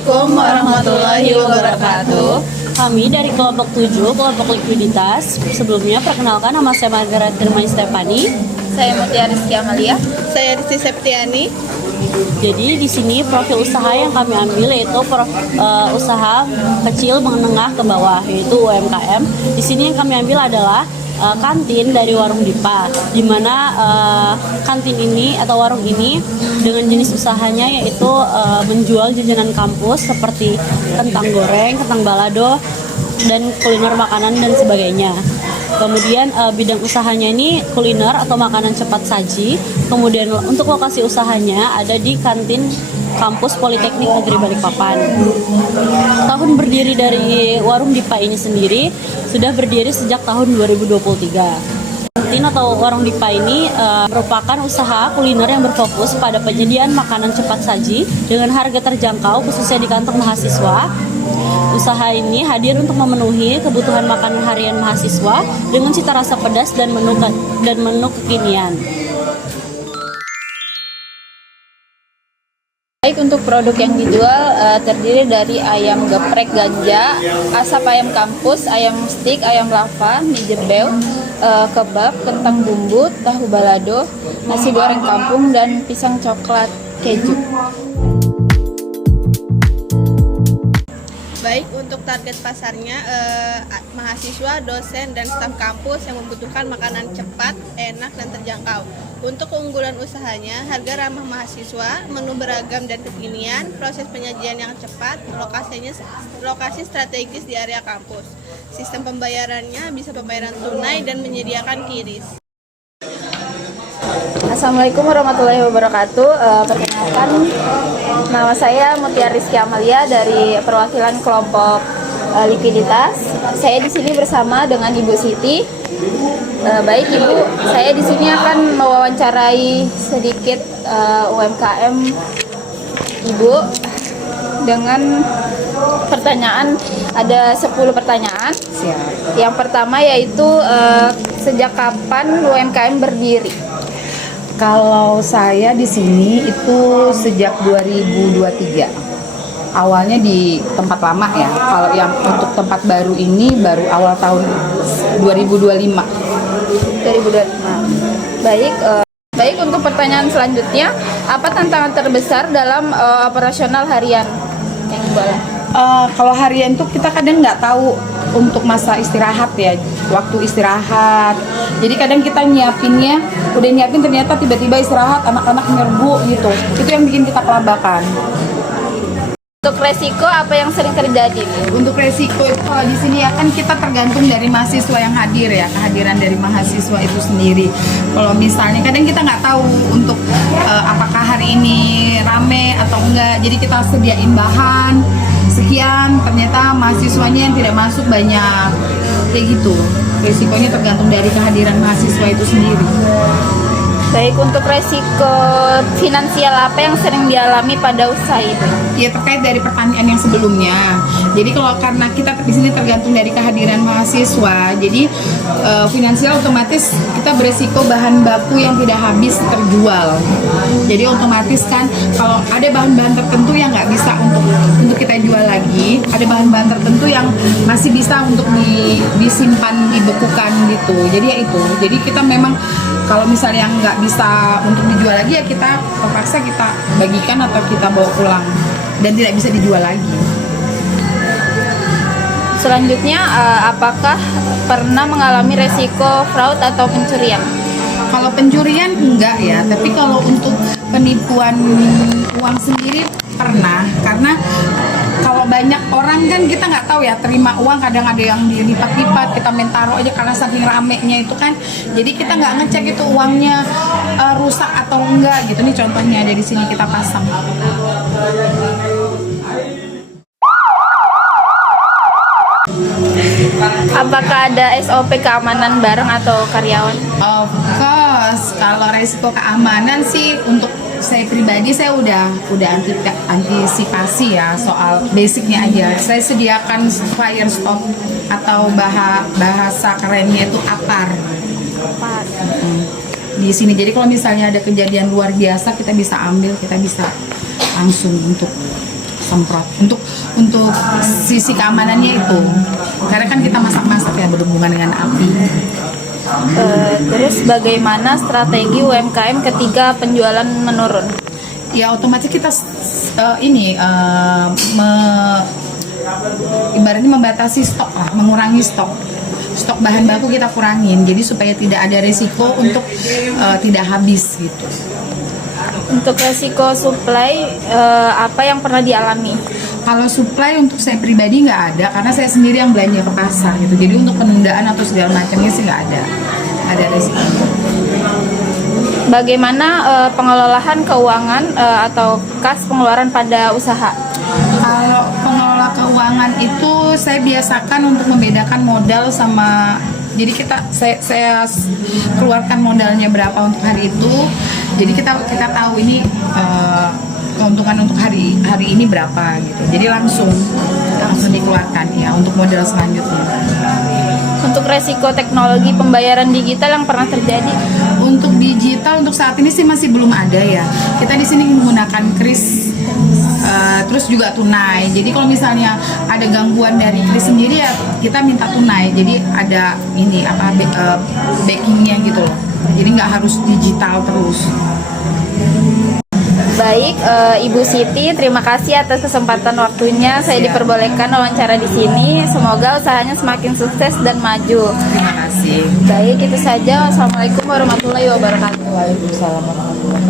Assalamualaikum warahmatullahi wabarakatuh. Kami dari kelompok 7, kelompok likuiditas. Sebelumnya perkenalkan, nama saya Margaret Firmani Stefani. Saya Mutia Rizky Amalia. Saya Rizky Septiani. Jadi di sini profil usaha yang kami ambil yaitu usaha kecil menengah ke bawah, yaitu UMKM. Di sini yang kami ambil adalah kantin dari Warung Dipa, di mana kantin ini atau warung ini dengan jenis usahanya yaitu menjual jajanan kampus seperti kentang goreng, kentang balado, dan kuliner makanan dan sebagainya. Kemudian bidang usahanya ini kuliner atau makanan cepat saji. Kemudian untuk lokasi usahanya ada di kantin kampus Politeknik Negeri Balikpapan. Tahun berdiri dari Warung Dipa ini sendiri sudah berdiri sejak tahun 2023. Kantin atau Warung Dipa ini merupakan usaha kuliner yang berfokus pada penyediaan makanan cepat saji dengan harga terjangkau khususnya di kantong mahasiswa. Usaha ini hadir untuk memenuhi kebutuhan makanan harian mahasiswa dengan cita rasa pedas dan menu kekinian. Baik, untuk produk yang dijual terdiri dari ayam geprek ganja, asap ayam kampus, ayam stik, ayam lava, mie jebel, kebab, kentang bumbu, tahu balado, nasi goreng kampung, dan pisang coklat keju. Baik, untuk target pasarnya mahasiswa, dosen, dan staf kampus yang membutuhkan makanan cepat, enak, dan terjangkau. Untuk keunggulan usahanya, harga ramah mahasiswa, menu beragam dan kekinian, proses penyajian yang cepat, lokasi strategis di area kampus. Sistem pembayarannya bisa pembayaran tunai dan menyediakan QRIS. Assalamualaikum warahmatullahi wabarakatuh. Perkenalkan, nama saya Mutia Rizky Amalia dari perwakilan kelompok likuiditas. Saya di sini bersama dengan Ibu Siti. Baik Ibu, saya di sini akan mewawancarai sedikit UMKM Ibu dengan pertanyaan. Ada 10 pertanyaan. Yang pertama yaitu sejak kapan UMKM berdiri? Kalau saya di sini itu sejak 2023. Awalnya di tempat lama ya. Kalau yang untuk tempat baru ini baru awal tahun 2025. Baik, untuk pertanyaan selanjutnya, apa tantangan terbesar dalam operasional harian yang dibawa? Kalau harian tuh kita kadang nggak tahu untuk masa istirahat ya, waktu istirahat. Jadi kadang kita udah nyiapin ternyata tiba-tiba istirahat, anak-anak nyerbu gitu. Itu yang bikin kita kelabakan. Untuk resiko apa yang sering terjadi? Untuk resiko itu kalau di sini ya kan kita tergantung dari mahasiswa yang hadir ya, kehadiran dari mahasiswa itu sendiri. Kalau misalnya kadang kita nggak tahu untuk apakah hari ini rame atau enggak, jadi kita sediain bahan sekian, ternyata mahasiswanya yang tidak masuk banyak, kayak gitu. Resikonya tergantung dari kehadiran mahasiswa itu sendiri. Baik, untuk resiko finansial apa yang sering dialami pada usaha itu? Ya terkait dari pertanyaan yang sebelumnya. Jadi kalau karena kita di sini tergantung dari kehadiran mahasiswa, jadi finansial otomatis kita beresiko bahan baku yang tidak habis terjual. Jadi otomatis kan kalau ada bahan-bahan tertentu yang nggak bisa untuk kita jual lagi, ada bahan-bahan tertentu yang masih bisa untuk disimpan, dibekukan gitu. Jadi ya itu. Jadi kita memang kalau misalnya nggak bisa untuk dijual lagi ya kita terpaksa kita bagikan atau kita bawa pulang dan tidak bisa dijual lagi. Selanjutnya, apakah pernah mengalami resiko fraud atau pencurian? Kalau pencurian enggak ya, tapi kalau untuk penipuan uang sendiri pernah, karena kalau banyak orang kan kita nggak tahu ya, terima uang kadang ada yang dilipat-lipat, kita main taruh aja karena saking ramenya itu kan, jadi kita nggak ngecek itu uangnya rusak atau enggak gitu. Nih contohnya ada di sini kita pasang. Apakah ada SOP keamanan barang atau karyawan? Of course, kalau resiko keamanan sih untuk saya pribadi saya udah antisipasi ya, soal basicnya aja. Saya sediakan fire stop atau bahasa kerennya itu APAR. Di sini jadi kalau misalnya ada kejadian luar biasa kita bisa ambil, kita bisa langsung untuk semprot untuk sisi keamanannya itu, karena kan kita masak-masak ya berhubungan dengan api. Terus bagaimana strategi UMKM ketika penjualan menurun? Ya otomatis kita ibaratnya membatasi stok lah, mengurangi stok bahan baku kita kurangin, jadi supaya tidak ada resiko untuk tidak habis gitu. Untuk resiko supply apa yang pernah dialami? Kalau supply untuk saya pribadi nggak ada, karena saya sendiri yang belanja ke pasar gitu. Jadi untuk penundaan atau segala macamnya sih nggak ada resiko. Bagaimana pengelolaan keuangan atau kas pengeluaran pada usaha? Kalau pengelola keuangan itu saya biasakan untuk membedakan modal sama, jadi saya keluarkan modalnya berapa untuk hari itu. Jadi kita tahu ini keuntungan untuk hari ini berapa gitu. Jadi langsung dikeluarkan ya untuk modal selanjutnya. Untuk resiko teknologi pembayaran digital yang pernah terjadi? Untuk digital untuk saat ini sih masih belum ada ya. Kita di sini menggunakan kris, terus juga tunai. Jadi kalau misalnya ada gangguan dari kris sendiri ya kita minta tunai. Jadi ada ini backingnya gitu loh. Jadi nggak harus digital terus. Baik, Ibu Siti, terima kasih atas kesempatan waktunya. Saya diperbolehkan wawancara di sini. Semoga usahanya semakin sukses dan maju. Terima kasih. Baik, itu saja. Wassalamualaikum warahmatullahi wabarakatuh. Waalaikumsalam warahmatullahi wabarakatuh.